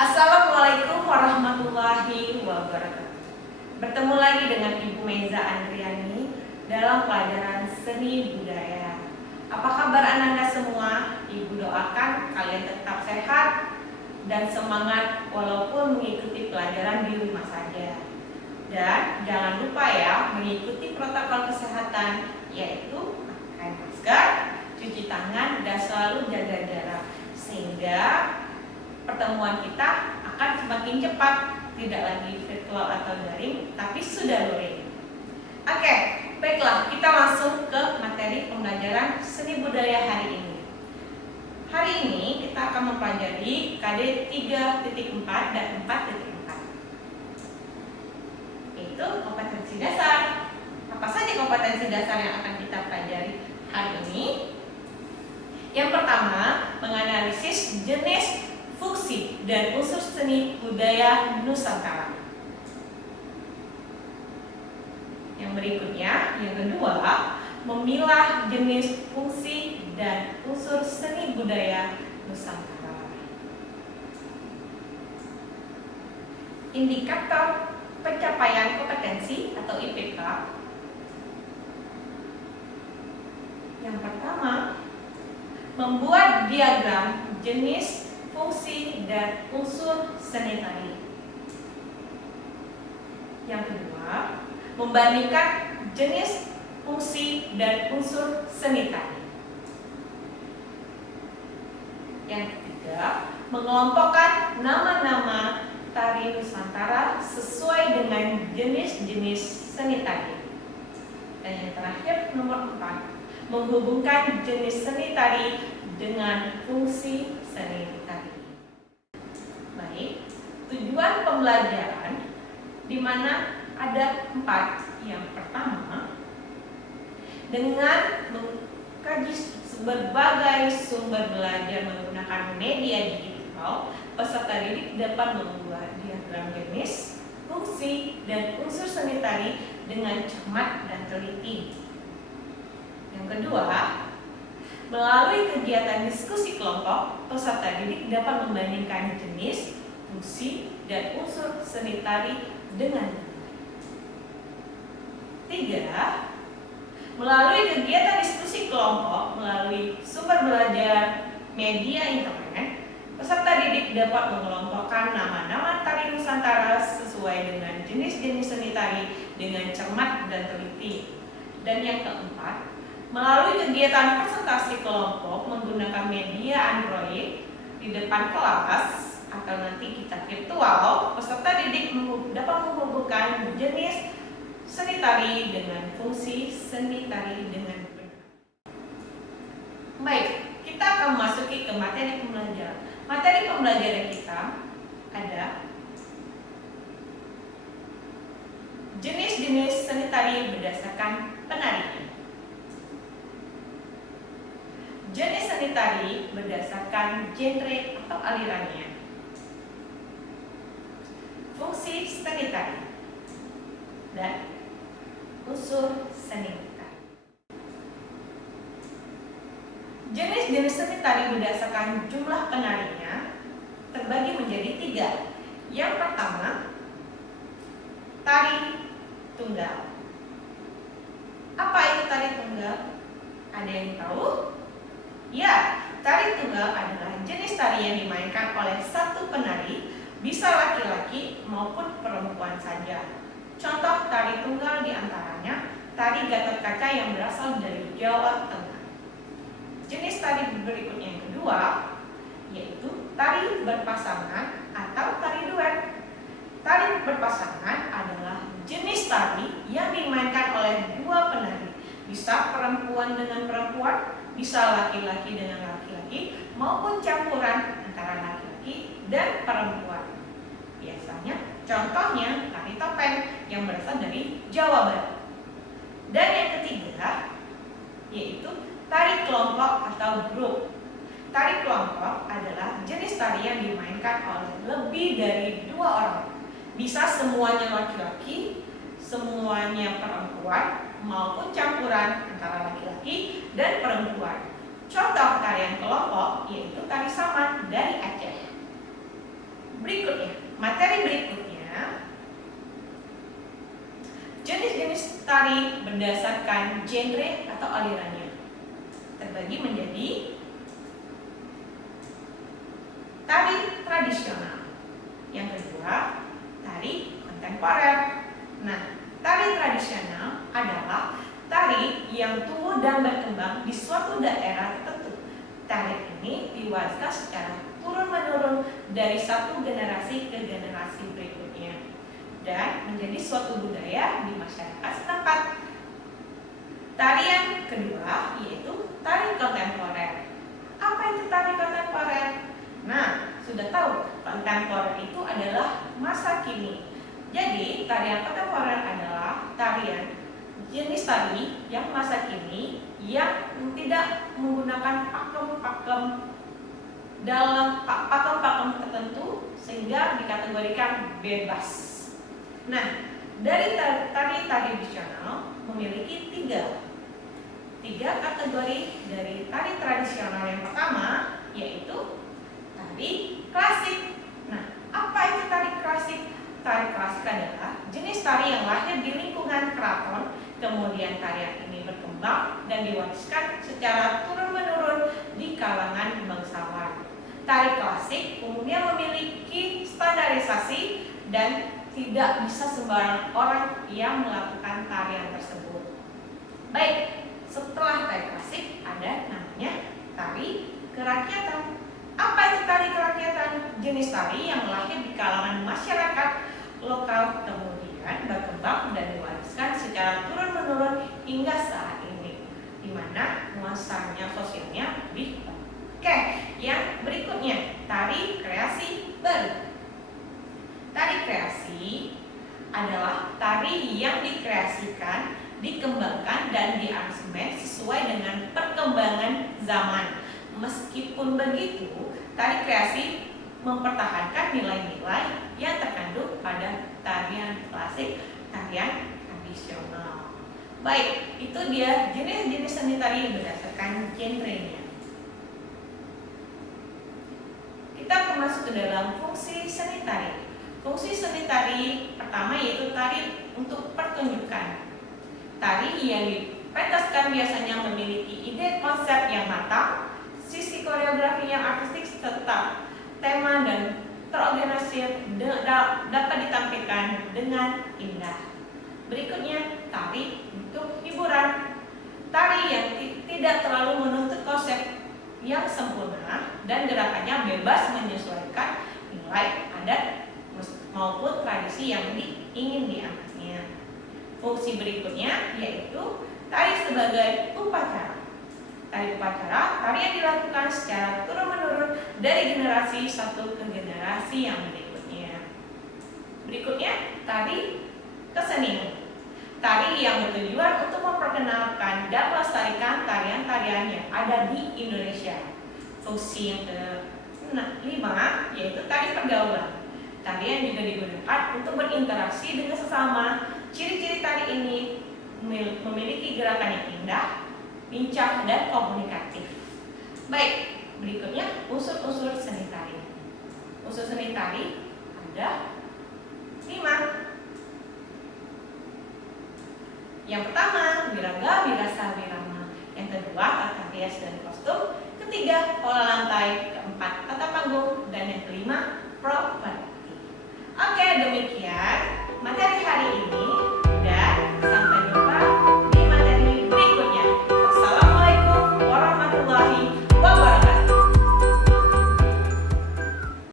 Assalamualaikum warahmatullahi wabarakatuh. Bertemu lagi dengan Ibu Meza Andriani dalam pelajaran seni budaya. Apa kabar Anda semua? Ibu doakan kalian tetap sehat dan semangat walaupun mengikuti pelajaran di rumah saja. Dan jangan lupa ya mengikuti protokol kesehatan, yaitu pakai masker, cuci tangan, dan selalu jaga jarak, sehingga pertemuan kita akan semakin cepat, tidak lagi virtual atau daring, tapi sudah luring. Oke, baiklah, kita langsung ke materi pembelajaran seni budaya hari ini. Hari ini kita akan mempelajari KD 3.4 dan 4.4, yaitu kompetensi dasar. Apa saja kompetensi dasar yang akan kita pelajari hari ini? Yang pertama, menganalisis jenis, fungsi, dan unsur seni budaya Nusantara. Yang berikutnya, yang kedua, memilah jenis, fungsi, dan unsur seni budaya Nusantara. Indikator pencapaian kompetensi atau IPK. Yang pertama, membuat diagram jenis, fungsi, dan unsur seni tari. Yang kedua, membandingkan jenis, fungsi, dan unsur seni tari. Yang ketiga, mengelompokkan nama-nama tari Nusantara sesuai dengan jenis-jenis seni tari. Dan yang terakhir, nomor 4, menghubungkan jenis seni tari dengan fungsi seni tari. Baik, tujuan pembelajaran di mana ada 4. Yang pertama, dengan mengkaji berbagai sumber belajar menggunakan media digital, peserta didik dapat membuat diagram jenis, fungsi, dan unsur seni tari dengan cermat dan teliti. Yang kedua, melalui kegiatan diskusi kelompok, peserta didik dapat membandingkan jenis, fungsi, dan unsur seni tari dengan. 3. Melalui kegiatan diskusi kelompok, melalui sumber belajar media internet, peserta didik dapat mengelompokkan nama-nama tari Nusantara sesuai dengan jenis-jenis seni tari dengan cermat dan teliti. Dan yang keempat, melalui kegiatan presentasi kelompok menggunakan media Android di depan kelas atau nanti kita virtual, peserta didik dapat menghubungkan jenis seni tari dengan fungsi seni tari dengan benar. Baik, kita akan memasuki ke materi pembelajaran. Materi pembelajaran kita ada jenis-jenis seni tari berdasarkan penarian. Jenis seni tari berdasarkan genre atau alirannya. Fungsi seni tari dan unsur seni tari. Jenis-jenis seni tari berdasarkan jumlah penarinya terbagi menjadi 3. Yang pertama, tari tunggal. Apa itu tari tunggal? Ada yang tahu? Ya, tari tunggal adalah jenis tari yang dimainkan oleh satu penari, bisa laki-laki maupun perempuan saja. Contoh tari tunggal diantaranya tari Gatot Kaca yang berasal dari Jawa Tengah. Jenis tari berikutnya yang kedua, yaitu tari berpasangan atau tari duet. Tari berpasangan adalah jenis tari yang dimainkan oleh dua penari, bisa perempuan dengan perempuan, bisa laki-laki dengan laki-laki, maupun campuran antara laki-laki dan perempuan. Biasanya contohnya tari topeng yang berasal dari Jawa Barat. Dan yang ketiga, yaitu tari kelompok atau grup. Tari kelompok adalah jenis tari yang dimainkan oleh lebih dari 2 orang. Bisa semuanya laki-laki, semuanya perempuan, maupun campuran antara laki-laki dan perempuan. Contoh tarian kelompok yaitu tari saman dari Aceh. Berikutnya, materi berikutnya, jenis-jenis tari berdasarkan genre atau alirannya terbagi menjadi tari tradisional. Yang kedua, tari kontemporer. Nah, tari tradisional adalah tari yang tumbuh dan berkembang di suatu daerah tertentu. Tari ini diwariskan secara turun-menurun dari satu generasi ke generasi berikutnya dan menjadi suatu budaya di masyarakat setempat. Tarian kedua yaitu tari kontemporer. Apa itu tari kontemporer? Nah, sudah tahu, kontemporer itu adalah masa kini. Jadi, tarian kontemporer adalah tarian jenis tari yang masa kini yang tidak menggunakan pakem-pakem dalam pakem-pakem tertentu sehingga dikategorikan bebas. Nah, dari tari tradisional memiliki tiga kategori dari tari tradisional. Yang pertama yaitu tari klasik. Nah, apa itu tari klasik? Tari klasik adalah jenis tari yang lahir di lingkungan keraton, kemudian tarian ini berkembang dan diwariskan secara turun-menurun di kalangan bangsawan. Tari klasik umumnya memiliki standarisasi dan tidak bisa sembarang orang yang melakukan tarian tersebut. Baik, setelah tari klasik ada namanya tari kerakyatan. Apa itu tari kerakyatan? Jenis tari yang lahir di kalangan masyarakat lokal kemudian berkembang dan diwariskan secara turun-menurun hingga saat ini, di mana nuansanya sosialnya lebih. Oke, yang berikutnya tari kreasi baru. Tari kreasi adalah tari yang dikreasikan, dikembangkan dan diaransemen sesuai dengan perkembangan zaman. Meskipun begitu, tari kreasi mempertahankan nilai-nilai yang terkandung pada tarian klasik, tarian tradisional. Baik, itu dia jenis-jenis seni tari berdasarkan genrenya. Kita akan masuk ke dalam fungsi seni tari. Fungsi seni tari pertama yaitu tari untuk pertunjukan. Tari yang dipentaskan biasanya memiliki ide konsep yang matang, sisi koreografi yang artistik serta tema dan terorganisir dapat ditampilkan dengan indah. Berikutnya, tari untuk hiburan. Tari yang tidak terlalu menuntut konsep yang sempurna dan gerakannya bebas menyesuaikan nilai adat maupun tradisi yang ingin diangkatnya. Fungsi berikutnya yaitu tari sebagai upacara. Tari upacara, tari yang dilakukan secara turun-menurun dari generasi satu ke generasi yang berikutnya. Berikutnya, tari kesenian. Tari yang bertujuan untuk memperkenalkan dan melestarikan tarian-tarian yang ada di Indonesia. Fungsi yang kelima yaitu tari pergaulan. Tarian juga digunakan untuk berinteraksi dengan sesama. Ciri-ciri tari ini memiliki gerakan yang indah, lincah dan komunikatif. Baik, berikutnya unsur-unsur seni tari. Unsur seni tari ada 5. Yang pertama, wiraga, wirasa, wirama. Yang kedua, tata rias dan kostum. Ketiga, pola lantai. Keempat, tata panggung. Dan yang kelima, properti. Oke, demikian